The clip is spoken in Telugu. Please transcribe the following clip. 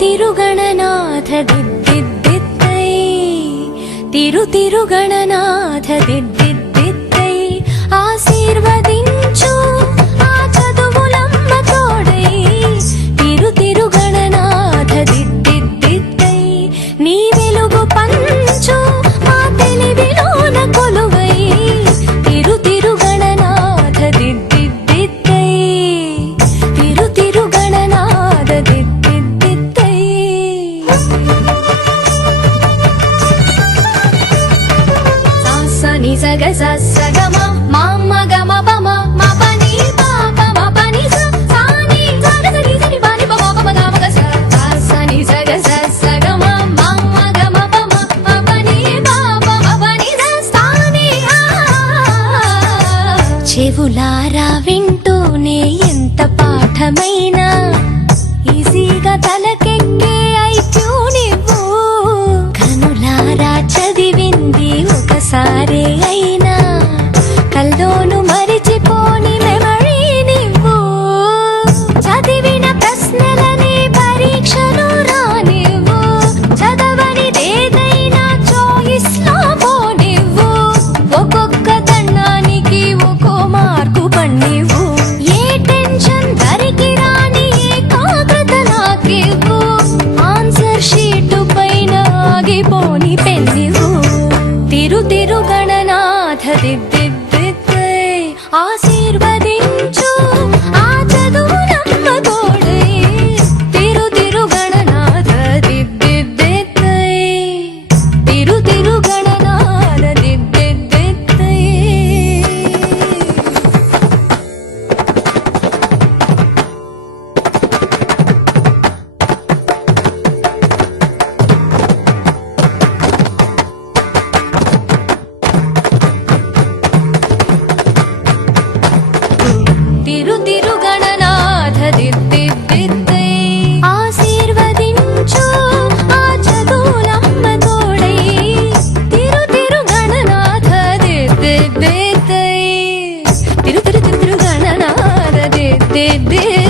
తిరుగణనాథ దిద్దిద్దిద్దై తిరుగణనాథ దిద్దిద్దిద్దై ఆశీర్వదించు ఆ చదువులమ్మ తోడై తిరుగణనాథ దిద్దిద్దిద్దై నీ వెలుగు పంచు మా తెలివిలోన కొలువై తిరుగణనాథ దిద్దిద్దిద్దై తిరుగణనాథ దిద్దిద్దిద్దై సాసని సగ సగమ మామ గమ పమ మా పని పాప మా పని సాని సగ సని సని పని పమ పమ గమ గ సాసని సగ సగమ మామ గమ పమ మా పని పాప మా పని సాని చెవులారా వింటూనే ఎంత పాఠమైనా ఈజీగా తలకెక్కే ఐక్యూ నువ్వు కనులారా చదివింది ఒకసారే అయినా కల్లోను మరిచిపోని మెమరీ నువ్వు చదివిన ప్రశ్నలని పరీక్షలు రానివ్వు చదవనిదేదైనా చాయిస్ లో పోనివ్వు ఒక్కొక్క దండానికి ఒక్కో మార్కు పండివ్వు ఏ టెన్షన్ దరికి రాని ఏకాగ్రత నాకివ్వు ఆన్సర్ షీటు పైన ఆగిపోని పెన్నివ్వు తిరుగణనాథ దిద్దిద్దిద్దై ఆశీర్వదించు ఆ చదువులమ్మ తోడై తిరుగణనాథ దిద్దిద్దిద్దై తిరుగణనాథ దిద్దిద్దిద్దై తిరుగణనాథ దిద్దిద్దిద్దై ఆశీర్వదించు ఆ చదువులమ్మ తోడై తిరుగణనాథ దిద్దిద్దిద్దై తిరుగణనాథ దిద్దిద్దిద్దై